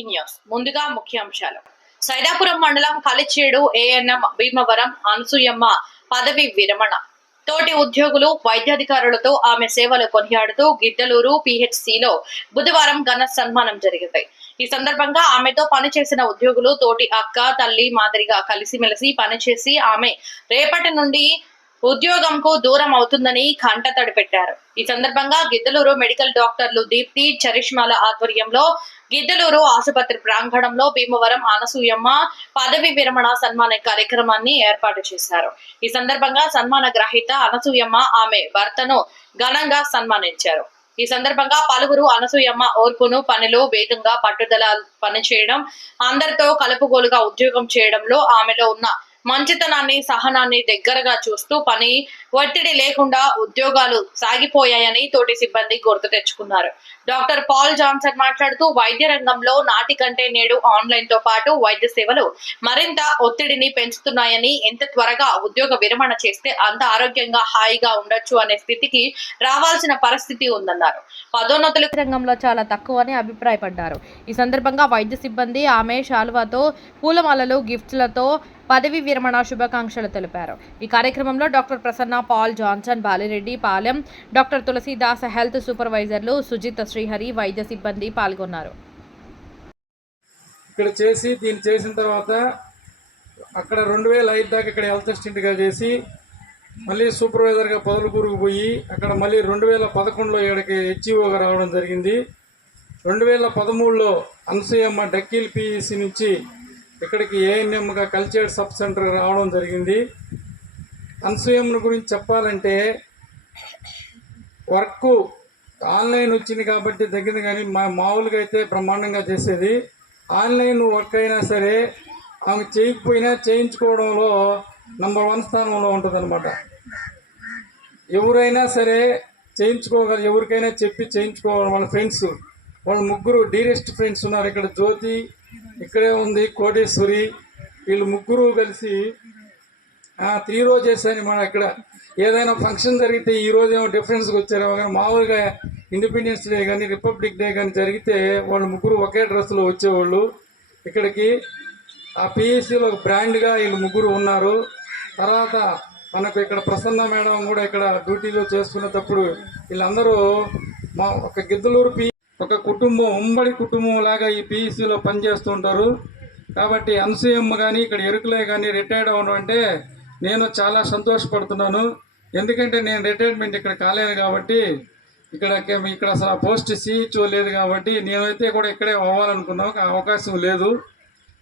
ABP news ముందుగా ముఖ్యాంశాలు. సైదాపురం మండలం కలిచేడు ఏఎన్ఎం భీమవరం అనసూయమ్మ పదవి విరమణ. తోటి ఉద్యోగులు వైద్యాధికారులతో ఆమె సేవలు కొనియాడుతూ గిద్దలూరు పిహెచ్సిలో బుధవారం ఘన సన్మానం జరిగింది. ఈ సందర్భంగా ఆమెతో పనిచేసిన ఉద్యోగులు తోటి అక్క తల్లి మాదిరిగా కలిసిమెలిసి పనిచేసి ఆమె రేపటి నుండి ఉద్యోగంకు దూరం అవుతుందని కంటతడి పెట్టారు. ఈ సందర్భంగా గిద్దలూరు మెడికల్ డాక్టర్లు దీప్తి చరిష్మాల ఆధ్వర్యంలో గిద్దలూరు ఆసుపత్రి ప్రాంగణంలో భీమవరం అనసూయమ్మ పదవి విరమణ సన్మాన కార్యక్రమాన్ని ఏర్పాటు చేశారు. ఈ సందర్భంగా సన్మాన గ్రహీత అనసూయమ్మ ఆమె భర్తను ఘనంగా సన్మానించారు. ఈ సందర్భంగా పలువురు అనసూయమ్మ ఓర్పును పనిలో వేగంగా పట్టుదల పనిచేయడం అందరితో కలుపుగోలుగా ఉద్యోగం చేయడంలో ఆమెలో ఉన్న మంచితనాన్ని సహనాన్ని దగ్గరగా చూస్తూ పని ఒత్తిడి లేకుండా ఉద్యోగాలు సాగిపోయాయని తోటి సిబ్బంది గుర్తు తెచ్చుకున్నారు. డాక్టర్ పాల్ జాన్సన్ మాట్లాడుతూ వైద్య రంగంలో నాటి కంటే నేడు ఆన్లైన్తో పాటు వైద్య సేవలు మరింత ఒత్తిడిని పెంచుతున్నాయని ఎంత త్వరగా ఉద్యోగ విరమణ చేస్తే అంత ఆరోగ్యంగా హాయిగా ఉండొచ్చు అనే స్థితికి రావాల్సిన పరిస్థితి ఉందన్నారు. పదోన్నతుల రంగంలో చాలా తక్కువ అని అభిప్రాయపడ్డారు. ఈ సందర్భంగా వైద్య సిబ్బంది ఆమె శాలువాతో పూలమాలలు గిఫ్ట్లతో పదవి విరమణ శుభాకాంక్షలు తెలిపారు. ఈ కార్యక్రమంలో doctor Prasanna Paul Johnson Balireddy Palem doctor Tulasidas health సూపర్వైజర్లు Sujith Srihari వైద్య సిబ్బంది పాల్గొన్నారు. ఇక్కడ చేసి దీన్ని చేసిన తర్వాత అక్కడ రెండు వేల ఐదు దాకా ఇక్కడ హెల్త్ అసిస్టెంట్గా చేసి మళ్ళీ సూపర్వైజర్గా పొదలకూరుకు పోయి అక్కడ మళ్ళీ రెండు వేల పదకొండులో ఇక్కడికి హెచ్ఈఓగా రావడం జరిగింది. రెండు వేల పదమూడులో అనసూయమ్మ డక్కీల్ పిఈసి నుంచి ఇక్కడికి ఏఎన్ఎంగా కల్చర్డ్ సబ్ సెంటర్ రావడం జరిగింది. అనసూయమ్మను గురించి చెప్పాలంటే వర్క్ ఆన్లైన్ వచ్చింది కాబట్టి తగ్గింది కానీ మా మామూలుగా అయితే బ్రహ్మాండంగా చేసేది. ఆన్లైన్ వర్క్ అయినా సరే ఆమె చేయకపోయినా చేయించుకోవడంలో నంబర్ వన్ స్థానంలో ఉంటుందన్నమాట. ఎవరైనా సరే చేయించుకోగల ఎవరికైనా చెప్పి చేయించుకోవాలి. వాళ్ళ ఫ్రెండ్స్ వాళ్ళ ముగ్గురు డీరెస్ట్ ఫ్రెండ్స్ ఉన్నారు ఇక్కడ. జ్యోతి ఇక్కడే ఉంది కోటేశ్వరి. వీళ్ళు ముగ్గురు కలిసి త్రీ రోజెస్ అని మన ఇక్కడ ఏదైనా ఫంక్షన్ జరిగితే ఈ రోజు ఏమో డిఫరెన్స్కి వచ్చారేమో కానీ మామూలుగా ఇండిపెండెన్స్ డే కానీ రిపబ్లిక్ డే కానీ జరిగితే వాళ్ళు ముగ్గురు ఒకే డ్రెస్లో వచ్చేవాళ్ళు. ఇక్కడికి ఆ పిఎస్సిలో ఒక బ్రాండ్గా వీళ్ళు ముగ్గురు ఉన్నారు. తర్వాత మనకు ఇక్కడ ప్రసన్న మేడం కూడా ఇక్కడ డ్యూటీలో చేసుకునేటప్పుడు వీళ్ళందరూ మా ఒక గిద్దలూరు పి ఒక కుటుంబం ఉమ్మడి కుటుంబం లాగా ఈ పిఎస్సిలో పనిచేస్తుంటారు. కాబట్టి అనసూయమ్మ కానీ ఇక్కడ ఎరుకులే కానీ రిటైర్డ్ అవ్వడం అంటే నేను చాలా సంతోషపడుతున్నాను. ఎందుకంటే నేను రిటైర్మెంట్ ఇక్కడ కాలేదు కాబట్టి ఇక్కడ ఇక్కడ అసలు పోస్ట్ సీహెచ్ఓ లేదు కాబట్టి నేనైతే కూడా ఇక్కడే అవ్వాలనుకున్నాను అవకాశం లేదు.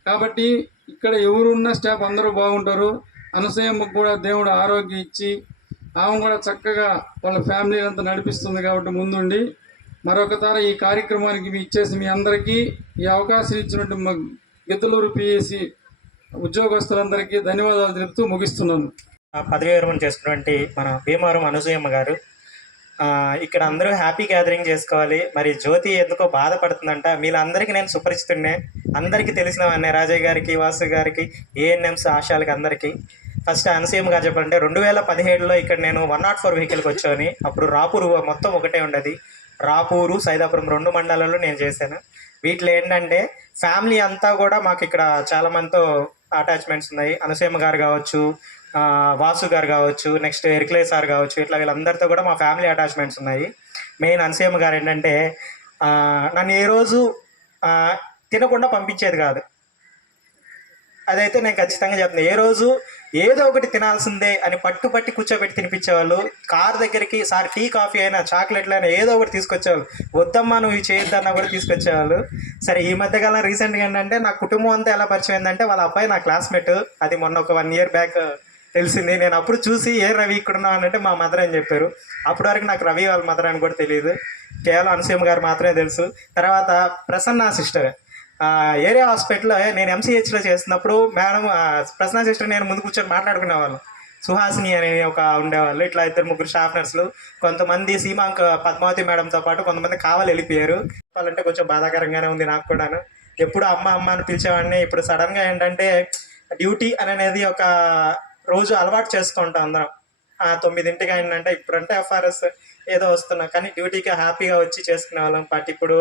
కాబట్టి ఇక్కడ ఎవరున్న స్టాఫ్ అందరూ బాగుంటారు. అనసూయమ్మకు కూడా దేవుడు ఆరోగ్యం ఇచ్చి ఆమె కూడా చక్కగా వాళ్ళ ఫ్యామిలీ అంతా నడిపిస్తుంది కాబట్టి ముందుండి. మరొకసారి ఈ కార్యక్రమానికి మీ ఇచ్చేసి మీ అందరికీ ఈ అవకాశం ఇచ్చినట్టు మా గిద్దలూరు పిఎస్సి ఉద్యోగస్తులందరికీ ధన్యవాదాలు తెలుపుతూ ముగిస్తున్నాను. పదవి విరమణ చేసుకున్నటువంటి మన భీమవరం అనసూయమ్మ గారు ఇక్కడ అందరూ హ్యాపీ గ్యాదరింగ్ చేసుకోవాలి. మరి జ్యోతి ఎందుకో బాధపడుతుందంట. వీళ్ళందరికీ నేను సుపరిచితున్నే అందరికీ తెలిసిన వాడినే రాజయ్య గారికి వాసు గారికి ఏఎన్ఎంస్ ఆశాలకి అందరికీ. ఫస్ట్ అనసూయమ్మ గారు చెప్పాలంటే రెండు వేల పదిహేడులో ఇక్కడ నేను వన్ నాట్ ఫోర్ వెహికల్కి వచ్చాను. అప్పుడు రాపూరు మొత్తం ఒకటే ఉండదు. రాపూరు సైదాపురం రెండు మండలాల్లో నేను చేశాను. వీటిలో ఏంటంటే ఫ్యామిలీ అంతా కూడా మాకు ఇక్కడ చాలా మందితో అటాచ్మెంట్స్ ఉన్నాయి. అనసూయమ్మ గారు కావచ్చు వాసు గారు కావచ్చు నెక్స్ట్ ఎరిక్లే సార్ కావచ్చు ఇట్లా వీళ్ళందరితో కూడా మా ఫ్యామిలీ అటాచ్మెంట్స్ ఉన్నాయి. మెయిన్ అనసూయమ్మ గారు ఏంటంటే నన్ను ఏ రోజు తినకుండా పంపించేది కాదు. అదైతే నేను ఖచ్చితంగా చెప్తున్నాను ఏ రోజు ఏదో ఒకటి తినాల్సిందే అని పట్టు పట్టి కూర్చోబెట్టి తినిపించేవాళ్ళు. కార్ దగ్గరికి సార్ టీ కాఫీ అయినా చాక్లెట్లు అయినా ఏదో ఒకటి తీసుకొచ్చేవాళ్ళు. వద్దమ్మా నువ్వు ఇవి చేయొద్దన్నా కూడా తీసుకొచ్చేవాళ్ళు. సరే ఈ మధ్యకాలం రీసెంట్గా ఏంటంటే నా కుటుంబం అంతా ఎలా పరిచయం ఏంటంటే వాళ్ళ అబ్బాయి నా క్లాస్మేట్. అది మొన్న ఒక వన్ ఇయర్ బ్యాక్ తెలిసింది. నేను అప్పుడు చూసి ఏ రవి ఇక్కడ ఉన్నావు అంటే మా మదర్ అని చెప్పారు. అప్పటి వరకు నాకు రవి వాళ్ళ మదర్ అని కూడా తెలియదు. కేవలం అనసూయమ్మ గారు మాత్రమే తెలుసు. తర్వాత ప్రసన్న సిస్టర్. ఏరియా హాస్పిటల్లో నేను ఎంసీహెచ్లో చేస్తున్నప్పుడు మేడం ప్రశ్న ప్రసన్న సిస్టర్ నేను ముందు కూర్చొని మాట్లాడుకునేవాళ్ళం. సుహాసిని అనే ఒక ఉండేవాళ్ళు ఇట్లా ఇద్దరు ముగ్గురు స్టాఫ్ నర్సులు కొంతమంది సీమాంక్ పద్మావతి మేడంతో పాటు కొంతమంది కావాలి వెళ్ళిపోయారు. వాళ్ళంటే కొంచెం బాధాకరంగానే ఉంది నాకు కూడాను. ఎప్పుడు అమ్మ అమ్మ అని పిలిచేవాడిని. ఇప్పుడు సడన్గా ఏంటంటే డ్యూటీ అనేది ఒక రోజు అలవాటు చేసుకుంటాం అందరం. ఆ తొమ్మిదింటికి అయిందంటే ఇప్పుడంటే ఎఫ్ఆర్ఎస్ ఏదో వస్తున్నా. కానీ డ్యూటీకి హ్యాపీగా వచ్చి చేసుకునే వాళ్ళం. బట్ ఇప్పుడు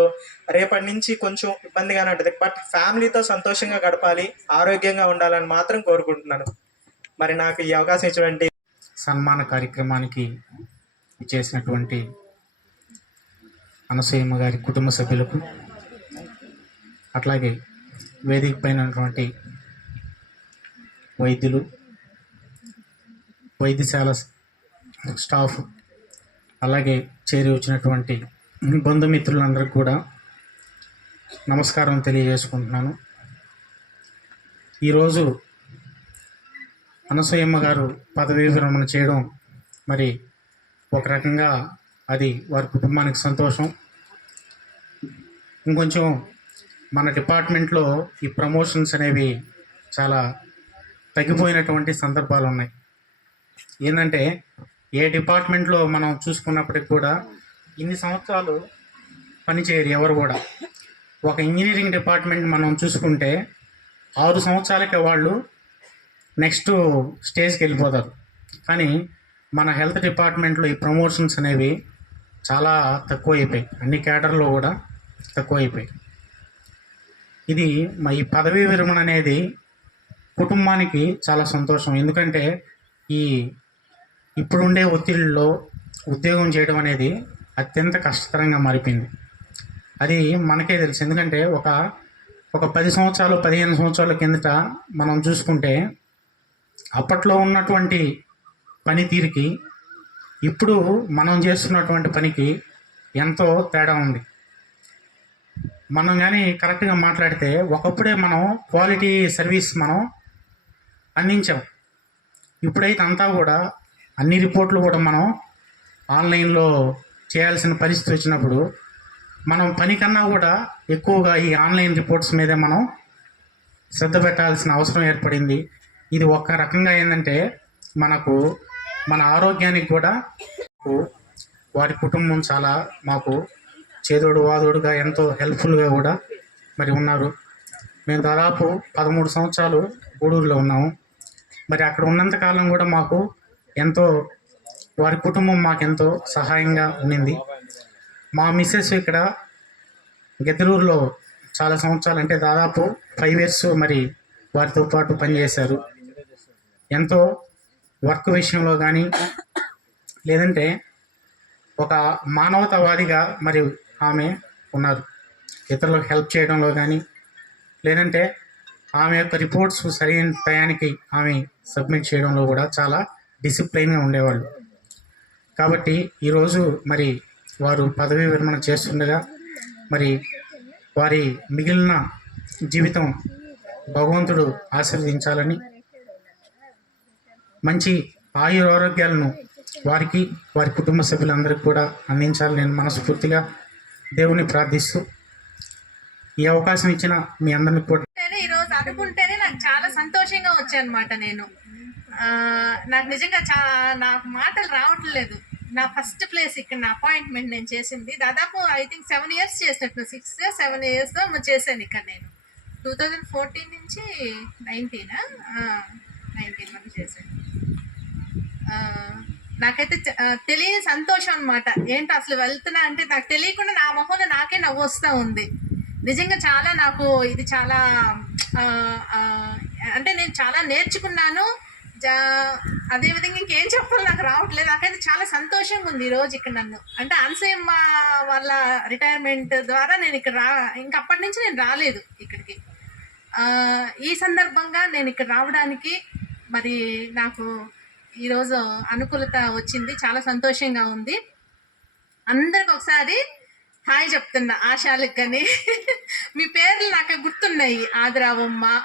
రేపటి నుంచి కొంచెం ఇబ్బందిగానే ఉంటుంది. బట్ ఫ్యామిలీతో సంతోషంగా గడపాలి ఆరోగ్యంగా ఉండాలని మాత్రం కోరుకుంటున్నాను. మరి నాకు ఈ అవకాశం ఇచ్చినటువంటి సన్మాన కార్యక్రమానికి చేసినటువంటి అనసూయమ్మ గారి కుటుంబ సభ్యులకు అట్లాగే వేదిక పైనటువంటి వైద్యులు వైద్యశాల స్టాఫ్ అలాగే చేరి వచ్చినటువంటి బంధుమిత్రులందరికీ కూడా నమస్కారం తెలియజేసుకుంటున్నాను. ఈరోజు అనసూయమ్మ గారు పదవీ విరమణ చేయడం మరి ఒక రకంగా అది వారి కుటుంబానికి సంతోషం. ఇంకొంచెం మన డిపార్ట్మెంట్లో ఈ ప్రమోషన్స్ అనేవి చాలా తగ్గిపోయినటువంటి సందర్భాలు ఉన్నాయి ఏంటంటే ఏ డిపార్ట్మెంట్లో మనం చూసుకున్నప్పటికి కూడా ఇన్ని సంవత్సరాలు పనిచేయరు ఎవరు కూడా. ఒక ఇంజనీరింగ్ డిపార్ట్మెంట్ మనం చూసుకుంటే ఆరు సంవత్సరాలకే వాళ్ళు నెక్స్ట్ స్టేజ్కి వెళ్ళిపోతారు. కానీ మన హెల్త్ డిపార్ట్మెంట్లో ఈ ప్రమోషన్స్ అనేవి చాలా తక్కువ అయిపోయాయి అన్ని క్యాటర్లో కూడా తక్కువ అయిపోయాయి ఇది మా ఈ పదవీ విరమణ అనేది కుటుంబానికి చాలా సంతోషం. ఎందుకంటే ఈ ఇప్పుడుండే ఒత్తిడిలో ఉద్యోగం చేయడం అనేది అత్యంత కష్టతరంగా మారిపోయింది. అది మనకే తెలుసు. ఎందుకంటే ఒక ఒక పది సంవత్సరాలు పదిహేను సంవత్సరాల కిందట మనం చూసుకుంటే అప్పట్లో ఉన్నటువంటి పనితీరుకి ఇప్పుడు మనం చేస్తున్నటువంటి పనికి ఎంతో తేడా ఉంది. మనం కానీ కరెక్ట్గా మాట్లాడితే ఒకప్పుడే మనం క్వాలిటీ సర్వీస్ మనం అందించాం. ఇప్పుడైతే అంతా కూడా అన్ని రిపోర్ట్లు కూడా మనం ఆన్లైన్లో చేయాల్సిన పరిస్థితి వచ్చినప్పుడు మనం పని కన్నా కూడా ఎక్కువగా ఈ ఆన్లైన్ రిపోర్ట్స్ మీదే మనం శ్రద్ధ పెట్టాల్సిన అవసరం ఏర్పడింది. ఇది ఒక రకంగా ఏంటంటే మనకు మన ఆరోగ్యానికి కూడా వారి కుటుంబం చాలా మాకు చేదోడు వాదోడుగా ఎంతో హెల్ప్ఫుల్గా కూడా మరి ఉన్నారు. మేము దాదాపు పదమూడు సంవత్సరాలు గూడూరులో ఉన్నాము. మరి అక్కడ ఉన్నంత కాలం కూడా మాకు ఎంతో వారి కుటుంబం మాకెంతో సహాయంగా ఉండింది. మా మిస్సెస్ ఇక్కడ గెదలూరులో చాలా సంవత్సరాలు అంటే దాదాపు ఫైవ్ ఇయర్స్ మరి వారితో పాటు పనిచేశారు. ఎంతో వర్క్ విషయంలో కానీ లేదంటే ఒక మానవతావాదిగా మరి ఆమె ఉన్నారు. ఇతరులకు హెల్ప్ చేయడంలో కానీ లేదంటే ఆమె యొక్క రిపోర్ట్స్ సరైన టయానికి ఆమె సబ్మిట్ చేయడంలో కూడా చాలా డిసిప్లైన్గా ఉండేవాళ్ళు. కాబట్టి ఈరోజు మరి వారు పదవీ విరమణ చేస్తుండగా మరి వారి మిగిలిన జీవితం భగవంతుడు ఆశీర్వదించాలని మంచి ఆయురారోగ్యాలను వారికి వారి కుటుంబ సభ్యులందరికీ కూడా అందించాలని నేను మనస్ఫూర్తిగా దేవుని ప్రార్థిస్తూ ఈ అవకాశం ఇచ్చిన మీ అందరిని కూడా ఈరోజు అనుకుంటేనే నాకు చాలా సంతోషంగా వచ్చానమాట నేను. నాకు నిజంగా చా నాకు మాటలు రావట్లేదు నా ఫస్ట్ ప్లేస్ ఇక్కడ నా అపాయింట్మెంట్ నేను చేసింది. దాదాపు ఐ థింక్ సెవెన్ ఇయర్స్ చేసినట్టు సిక్స్ సెవెన్ ఇయర్స్ చేశాను ఇక్కడ నేను. టూ థౌజండ్ ఫోర్టీన్ నుంచి నైన్టీనా నైన్టీన్ వరకు చేశాను. నాకైతే తెలియని సంతోషం అనమాట ఏంటి అసలు వెళ్తున్నా అంటే నాకు తెలియకుండా నా మొహంలో నాకే నవ్వు వస్తూ ఉంది. నిజంగా చాలా నాకు ఇది చాలా అంటే నేను చాలా నేర్చుకున్నాను. జా- అదేవిధంగా ఇంకేం చెప్పాలి? నాకు రావట్లేదు. నాకైతే చాలా సంతోషంగా ఉంది ఈ రోజు ఇక్కడ నన్ను. అంటే అన్సయమ్మ వాళ్ళ రిటైర్మెంట్ ద్వారా నేను ఇక్కడ రా ఇంకప్పటి నుంచి నేను రాలేదు ఇక్కడికి. ఈ సందర్భంగా నేను ఇక్కడ రావడానికి మరి నాకు ఈరోజు అనుకూలత వచ్చింది. చాలా సంతోషంగా ఉంది. అందరికి ఒకసారి హాయ్ చెప్తున్నా ఆశాలకు కానీ. మీ పేర్లు నాకు గుర్తున్నాయి. ఆదిరావమ్మ.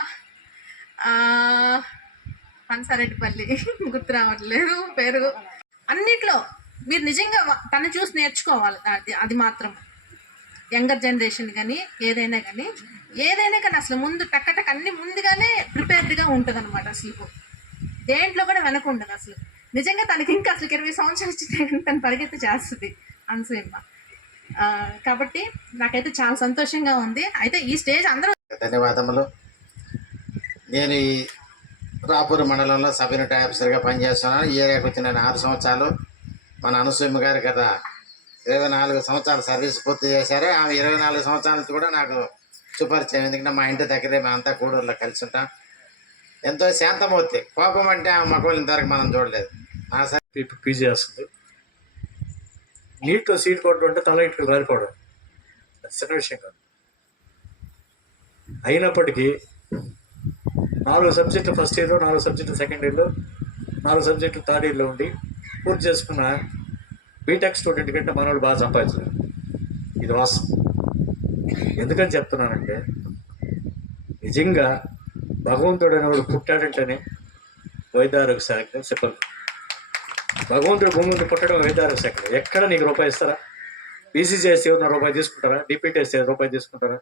పనసారెడ్డిపల్లి గుర్తు రావట్లేదు పేరు. అన్నిట్లో మీరు నిజంగా తను చూసి నేర్చుకోవాలి. అది అది మాత్రం. యంగర్ జనరేషన్ కానీ ఏదైనా కానీ ఏదైనా కానీ అసలు ముందు టక్కటక్ అన్ని ముందుగానే ప్రిపేర్డ్గా ఉంటుంది అనమాట అసలు. దేంట్లో కూడా వెనక ఉండదు అసలు. నిజంగా తనకి ఇంకా అసలు ఇరవై సంవత్సరాలు వచ్చిన తను పరిగెత్తి చేస్తుంది అనసూయమ్మ కాబట్టి నాకైతే చాలా సంతోషంగా ఉంది. అయితే ఈ స్టేజ్ అందరూ ధన్యవాదములు. నేను ఈ రాపూరు మండలంలో సబ్ యూనిట్ ఆఫీసర్గా పనిచేస్తున్నాను. ఈ ఏరియాకి వచ్చిన నేను ఆరు సంవత్సరాలు మన అనసూయమ్మ గారు కదా ఇరవై నాలుగు సంవత్సరాలు సర్వీస్ పూర్తి చేశారు. ఆమె ఇరవై నాలుగు సంవత్సరాల నుంచి కూడా నాకు సుపరిచయం. ఎందుకంటే మా ఇంటి దగ్గరే మేమంతా కూడూరులో కలిసి ఉంటాం. ఎంతో శాంతమూర్తి. కోపం అంటే ఆ మగవాళ్ళు ఇంతవరకు మనం చూడలేదు. ఆ సార్ పీజీ చేస్తుంది నీట్లో సీట్ కొట్టడం అంటే తల ఇంటికి రాలిపోవడం. అది చిన్న విషయం కాదు. అయినప్పటికీ నాలుగు సబ్జెక్టులు ఫస్ట్ ఇయర్లో నాలుగు సబ్జెక్టులు సెకండ్ ఇయర్లో నాలుగు సబ్జెక్టులు థర్డ్ ఇయర్లో ఉండి పూర్తి చేసుకున్న బీటెక్ స్టూడెంట్ కంటే మనోడు బాగా సంపాదించారు. ఇది వాస్తవం. ఎందుకని చెప్తున్నానంటే నిజంగా భగవంతుడు అనేవాడు పుట్టాడంటేనే వైద్యారోగ్య శాఖ చెప్పాలి. భగవంతుడు భూమి మీద పుట్టడం వైద్యారోగ్య శాఖ. ఎక్కడ నీకు రూపాయి ఇస్తారా? బీసీసీఎస్ ఎవరిన రూపాయి తీసుకుంటారా? డిప్యూటీఎస్ రూపాయి తీసుకుంటారా?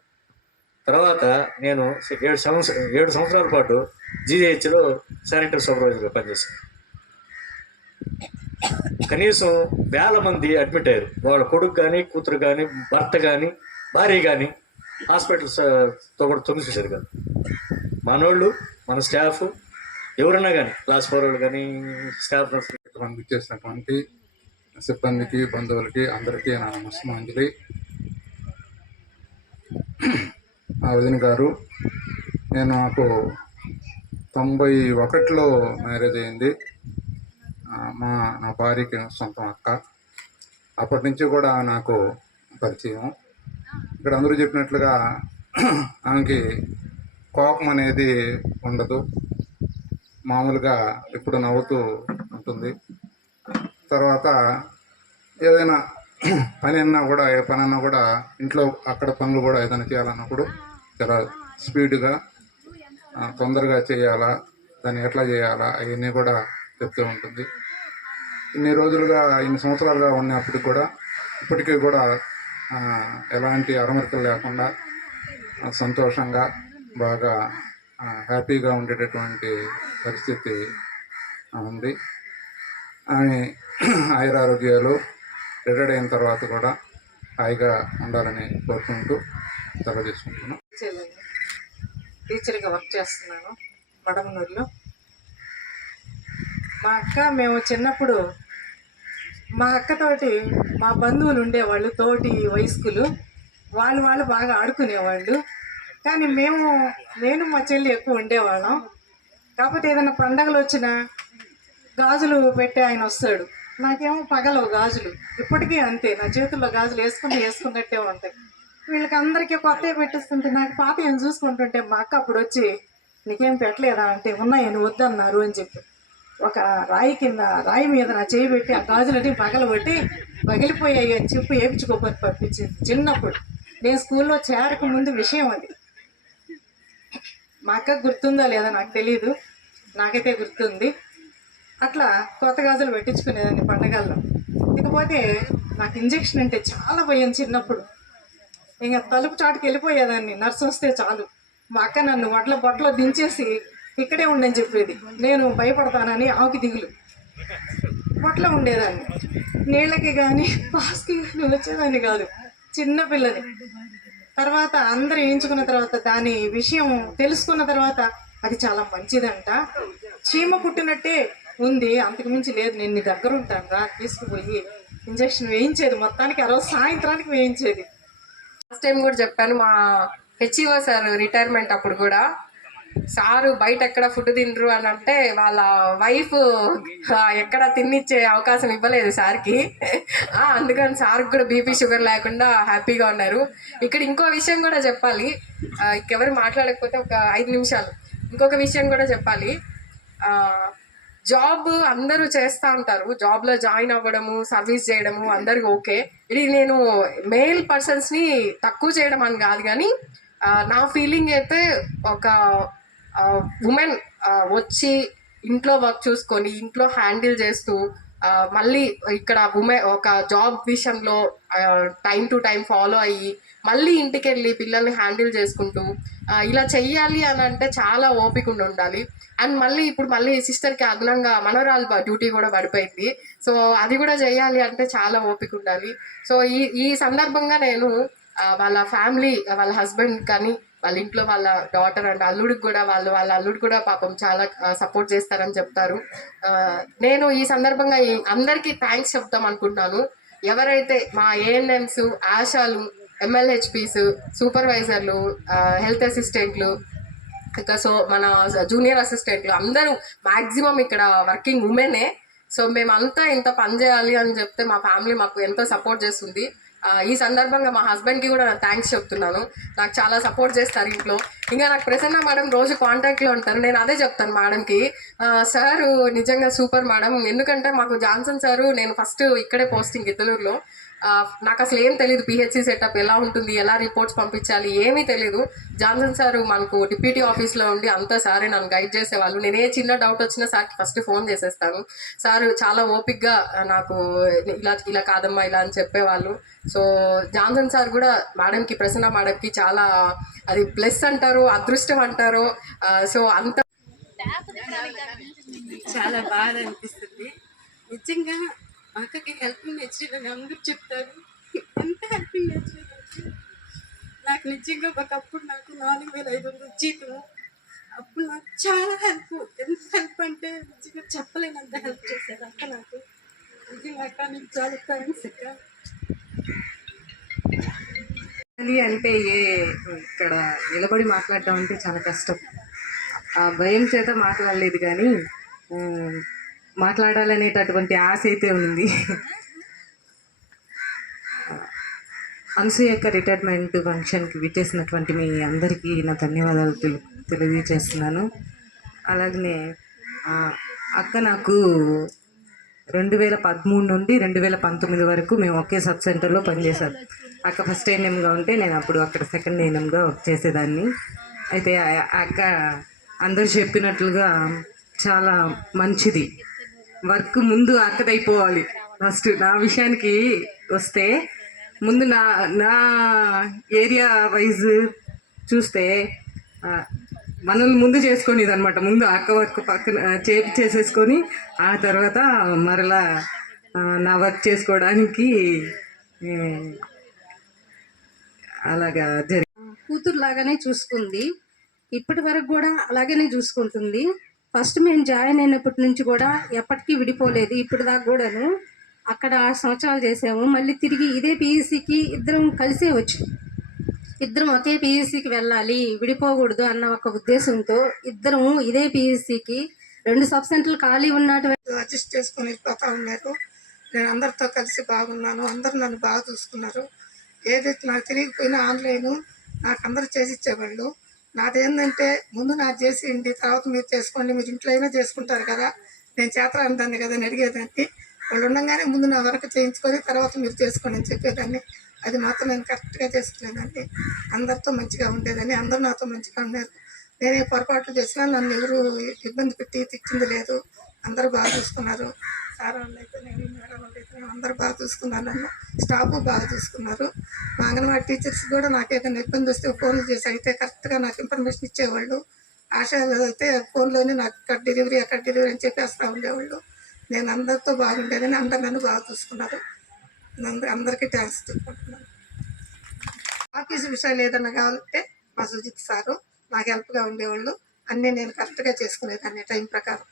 తర్వాత నేను ఏడు సంవత్సరం ఏడు సంవత్సరాల పాటు జీహెచ్లో శానిటరీ సూపర్వైజర్గా పనిచేశాను. కనీసం వేల మంది అడ్మిట్ అయ్యారు. వాళ్ళ కొడుకు కానీ కూతురు కానీ భర్త కానీ భార్య కానీ హాస్పిటల్స్తో కూడా తొమ్మిది కదా. మనోళ్ళు మన స్టాఫ్ ఎవరన్నా కానీ క్లాస్ ఫోర్ వాళ్ళు కానీ స్టాఫ్ నర్సులు మనకి ఇచ్చేసినటువంటి సిబ్బందికి బంధువులకి అందరికీ నా నమస్మాంజలి ఆ వదిన గారు నేను నాకు తొంభై ఒకటిలో మ్యారేజ్ అయింది. మా నా భార్యకి సొంతం అక్క. అప్పటి నుంచి కూడా నాకు పరిచయం. ఇక్కడ అందరూ చెప్పినట్లుగా ఆమెకి కోపం అనేది ఉండదు. మామూలుగా ఎప్పుడు నవ్వుతూ ఉంటుంది. తర్వాత ఏదైనా పని అన్నా కూడా ఏ పని అన్నా కూడా ఇంట్లో అక్కడ పనులు కూడా ఏదైనా చేయాలన్నప్పుడు చాలా స్పీడ్గా తొందరగా చేయాలా దాన్ని ఎట్లా చేయాలా అవన్నీ కూడా చెప్తూ ఉంటుంది. ఇన్ని రోజులుగా ఇన్ని సంవత్సరాలుగా ఉన్నప్పటికి కూడా ఇప్పటికీ కూడా ఎలాంటి అరమరికలు లేకుండా సంతోషంగా బాగా హ్యాపీగా ఉండేటటువంటి పరిస్థితి ఉంది. ఆమె ఆయురారోగ్యాలు రిటైర్డ్ అయిన తర్వాత కూడా హాయిగా ఉండాలని కోరుకుంటూ తెలియజేసుకుంటున్నాను చెల్లెలు టీచర్గా వర్క్ చేస్తున్నాను వడమనూరులో. మా అక్క మేము చిన్నప్పుడు మా అక్కతోటి మా బంధువులు ఉండేవాళ్ళు తోటి వయస్కులు. వాళ్ళు వాళ్ళు బాగా ఆడుకునేవాళ్ళు. కానీ మేము నేను మా చెల్లి ఎక్కువ ఉండేవాళ్ళం. కాకపోతే ఏదైనా పండగలు వచ్చినా గాజులు పెట్టి ఆయన వస్తాడు. నాకేమో పగలవు గాజులు. ఇప్పటికీ అంతే. నా చేతుల్లో గాజులు వేసుకుని వేసుకున్నట్టే ఉంటాయి. వీళ్ళకి అందరికీ కొత్తవి పెట్టిస్తుంటే నాకు పాత ఏం చూసుకుంటుంటే మా అక్క అప్పుడు వచ్చి నీకేం పెట్టలేదా అంటే ఉన్నాయని వద్దన్నారు అని చెప్పి. ఒక రాయి కింద రాయి మీద నా చేయి పెట్టి ఆ గాజులని పగలబట్టి పగిలిపోయాయి అని చెప్పి ఏపించుకోపోతే పంపించింది చిన్నప్పుడు. నేను స్కూల్లో చేరక ముందు విషయం అది. మా అక్కకు గుర్తుందో లేదా నాకు తెలియదు నాకైతే గుర్తుంది. అట్లా కొత్త గాజులు పెట్టించుకునేదాన్ని పండగల్లో. ఇకపోతే నాకు ఇంజెక్షన్ అంటే చాలా భయం చిన్నప్పుడు. ఇంకా తలుపు చాటుకి వెళ్ళిపోయేదాన్ని. నర్సు వస్తే చాలు. మా అక్క నన్ను వడ్ల బొట్టలో దించేసి ఇక్కడే ఉండని చెప్పేది. నేను భయపడతానని ఆవుకి దిగులు. బొట్టలో ఉండేదాన్ని. నీళ్ళకి కానీ పాస్కి కానీ వచ్చేదాన్ని కాదు. చిన్న పిల్లని తర్వాత అందరూ వేయించుకున్న తర్వాత దాని విషయం తెలుసుకున్న తర్వాత అది చాలా మంచిదంట. చీమ పుట్టినట్టే ఉంది. అంతకుమించి లేదు. నేను నీ దగ్గర ఉంటాను రా తీసుకుపోయి ఇంజక్షన్ వేయించేది. మొత్తానికి ఆ రోజు సాయంత్రానికి వేయించేది. లాస్ట్ టైం కూడా చెప్పాను. మా హెచ్ఈఓ సార్ రిటైర్మెంట్ అప్పుడు కూడా సారు బయట ఎక్కడ ఫుడ్ తినరు అని అంటే వాళ్ళ వైఫ్ ఎక్కడ తినిచ్చే అవకాశం ఇవ్వలేదు సార్కి. అందుకని సార్కి కూడా బీపీ షుగర్ లేకుండా హ్యాపీగా ఉన్నారు. ఇక్కడ ఇంకో విషయం కూడా చెప్పాలి. ఇంకెవరు మాట్లాడకపోతే ఒక ఐదు నిమిషాలు. ఇంకొక విషయం కూడా చెప్పాలి. జాబ్ అందరూ చేస్తూ ఉంటారు. జాబ్లో జాయిన్ అవ్వడము సర్వీస్ చేయడము అందరికి ఓకే. ఇది నేను మేల్ పర్సన్స్ని తక్కువ చేయడం అని కాదు కానీ నా ఫీలింగ్ అయితే ఒక ఉమెన్ వచ్చి ఇంట్లో వర్క్ చూసుకొని ఇంట్లో హ్యాండిల్ చేస్తూ మళ్ళీ ఇక్కడ ఉమెన్ ఒక జాబ్ విషయంలో టైం టు టైం ఫాలో అయ్యి మళ్ళీ ఇంటికి వెళ్ళి పిల్లల్ని హ్యాండిల్ చేసుకుంటూ ఇలా చెయ్యాలి అని అంటే చాలా ఓపిక ఉండి ఉండాలి. అండ్ మళ్ళీ ఇప్పుడు మళ్ళీ సిస్టర్కి అదనంగా మనోరాల్ డ్యూటీ కూడా పడిపోయింది. సో అది కూడా చేయాలి అంటే చాలా ఓపిక ఉండాలి. సో ఈ ఈ సందర్భంగా నేను వాళ్ళ ఫ్యామిలీ వాళ్ళ హస్బెండ్ కానీ వాళ్ళ ఇంట్లో వాళ్ళ డాటర్ అండ్ అల్లుడికి కూడా వాళ్ళు వాళ్ళ అల్లుడు కూడా పాపం చాలా సపోర్ట్ చేస్తారని చెప్తారు. నేను ఈ సందర్భంగా అందరికీ థ్యాంక్స్ చెప్తాం అనుకుంటున్నాను. ఎవరైతే మా ఏఎన్ఎంస్ ఆశాలు ఎంఎల్హెచ్పిస్ సూపర్వైజర్లు హెల్త్ అసిస్టెంట్లు ఇంకా సో మన జూనియర్ అసిస్టెంట్లు అందరూ మాక్సిమం ఇక్కడ వర్కింగ్ ఉమెనే సో మేమంతా ఇంత పని చేయాలి అని చెప్తే మా ఫ్యామిలీ మాకు ఎంతో సపోర్ట్ చేస్తుంది. ఈ సందర్భంగా మా హస్బెండ్కి కూడా నేను థ్యాంక్స్ చెప్తున్నాను. నాకు చాలా సపోర్ట్ చేస్తారు ఇంట్లో. ఇంకా నాకు ప్రసన్న మేడం రోజు కాంటాక్ట్లో ఉంటారు. నేను అదే చెప్తాను మేడంకి. సార్ నిజంగా సూపర్ మేడం. ఎందుకంటే మాకు జాన్సన్ సారు నేను ఫస్ట్ ఇక్కడే పోస్టింగ్ ఇద్దలూరులో. నాకు అసలు ఏం తెలియదు పిహెచ్సి సెటప్ ఎలా ఉంటుంది ఎలా రిపోర్ట్స్ పంపించాలి ఏమీ తెలియదు జాన్సన్ సార్ మనకు డిప్యూటీ ఆఫీస్లో ఉండి అంతా సారే నన్ను గైడ్ చేసేవాళ్ళు. నేను ఏ చిన్న డౌట్ వచ్చినా సార్కి ఫస్ట్ ఫోన్ చేసేస్తాను. సార్ చాలా ఓపిక్గా నాకు ఇలా ఇలా కాదమ్మా ఇలా అని చెప్పేవాళ్ళు. సో జాన్సన్ సార్ కూడా మేడంకి ప్రసన్న మేడంకి చాలా అది ప్లస్ అంటారు అదృష్టం అంటారు సో అంత చాలా బాధ అనిపిస్తుంది. నిజంగా అక్కకి హెల్పింగ్ నేచర్ అని అందరూ చెప్తారు. ఎంత హెల్పింగ్ నేచర్ నాకు నిజంగా ఒకప్పుడు నాకు నాలుగు వేల ఐదు వందలు జీతము అప్పుడు నాకు చాలా హెల్ప్ ఎంత హెల్ప్ అంటే నిజంగా చెప్పలేనంత హెల్ప్ చేశారు అక్క నాకు. నిజంగా అక్క నీకు చాలా థ్యాంక్స్ అక్క. అది అంటే ఏ ఇక్కడ నిలబడి మాట్లాడడం అంటే చాలా కష్టం. ఆ భయం చేత మాట్లాడలేదు కానీ మాట్లాడాలనేటటువంటి ఆశ అయితే ఉంది. అనసూయ యొక్క రిటైర్మెంట్ ఫంక్షన్కి విచ్చేసినటువంటి మీ అందరికీ నా ధన్యవాదాలు తెలి తెలియజేస్తున్నాను. అలాగనే అక్క నాకు రెండు వేల పదమూడు నుండి రెండు వేల పంతొమ్మిది వరకు మేము ఒకే సబ్ సెంటర్లో పనిచేశాం. అక్క ఫస్ట్ ఏఎన్ఎంగా ఉంటే నేను అప్పుడు అక్కడ సెకండ్ ఏఎన్ఎంగా వర్క్ చేసేదాన్ని. అయితే అక్క అందరూ చెప్పినట్లుగా చాలా మంచిది. వర్క్ ముందు అక్కదైపోవాలి ఫస్ట్ నా విషయానికి వస్తే ముందు నా నా ఏరియా వైజ్ చూస్తే మనల్ని ముందు చేసుకునేది అనమాట ముందు అక్క వర్క్ పక్కన చేపి చేసేసుకొని ఆ తర్వాత మరలా నా వర్క్ చేసుకోవడానికి అలాగా జరిగి కూతురు లాగానే చూసుకుంది. ఇప్పటి వరకు కూడా అలాగనే చూసుకుంటుంది. ఫస్ట్ మేము జాయిన్ అయినప్పటి నుంచి కూడా ఎప్పటికీ విడిపోలేదు ఇప్పుడు దాకా కూడాను. అక్కడ ఆరు సంవత్సరాలు చేసాము. మళ్ళీ తిరిగి ఇదే పీఈసీకి ఇద్దరం కలిసే వచ్చు. ఇద్దరం ఒకే పీఈసీకి వెళ్ళాలి విడిపోకూడదు అన్న ఒక ఉద్దేశంతో ఇద్దరం ఇదే పీఈసీకి రెండు సబ్ సెంటర్లు ఖాళీ ఉన్నటువంటి అడ్జస్ట్ చేసుకొని వెళ్ళిపోతా ఉన్నారు. నేను అందరితో కలిసి బాగున్నాను. అందరు నన్ను బాగా చూసుకున్నారు. ఏదైతే నాకు తెలియకపోయినా ఆన్లైన్ నాకు అందరు చేసి ఇచ్చేవాళ్ళు. నాదేంటంటే ముందు నాకు చేసేయండి తర్వాత మీరు చేసుకోండి మీరు ఇంట్లో అయినా చేసుకుంటారు కదా. నేను చేతరాని దాన్ని కదా అని అడిగేదాన్ని. వాళ్ళు ఉండగానే ముందు నా వరకు చేయించుకొని తర్వాత మీరు చేసుకోండి అని చెప్పేదాన్ని. అది మాత్రం నేను కరెక్ట్గా చేసుకునేదాన్ని. అందరితో మంచిగా ఉండేదని అందరూ నాతో మంచిగా ఉన్నారు. నేనే పొరపాట్లు చేసినా నన్ను ఎవరు ఇబ్బంది పెట్టి తిట్టింది లేదు. అందరూ బాగా చూసుకున్నారు. సార్ వాళ్ళు అయితే నేను అయితే అందరూ బాగా చూసుకున్నారు స్టాఫ్ బాగా చూసుకున్నారు. మా అంగన్వాడీ టీచర్స్ కూడా నాకు ఏదైనా ఇబ్బంది వస్తే ఫోన్లు చేసి అయితే కరెక్ట్గా నాకు ఇన్ఫర్మేషన్ ఇచ్చేవాళ్ళు. ఆశాలు అయితే ఫోన్లోనే నాకు ఇక్కడ డెలివరీ అక్కడ డెలివరీ అని చెప్పేస్తూ ఉండేవాళ్ళు. నేను అందరితో బాగుండేదని అందరు నన్ను బాగా చూసుకున్నారు. అందరికీ థ్యాంక్స్ చెప్పుకుంటున్నాను. ఆఫీస్ విషయాలు ఏదైనా కావాలంటే మా సుజిత్ సారు నాకు హెల్ప్గా ఉండేవాళ్ళు. అన్నీ నేను కరెక్ట్గా చేసుకునేదాన్ని టైం ప్రకారం.